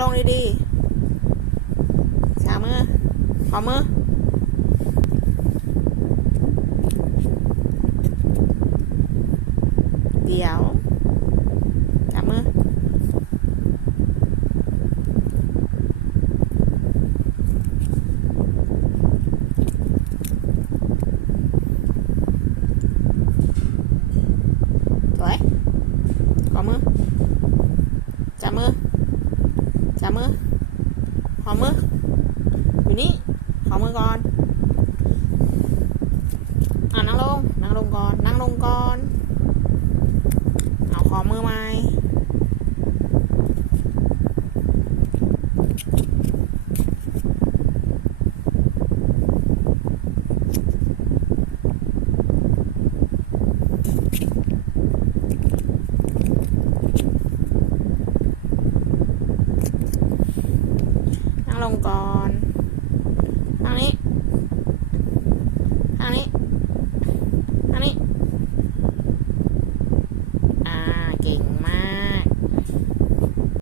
ลงดีๆสามมือขอมือเดี๋ยวจับมือสวยขอมือมือ จับมือ หอมมือ อยู่นี่ หอมือก่อน อ่านั่งลง นั่งลงก่อน นั่งลงก่อน เอาขอมือไหมนั่ง ลงก่อน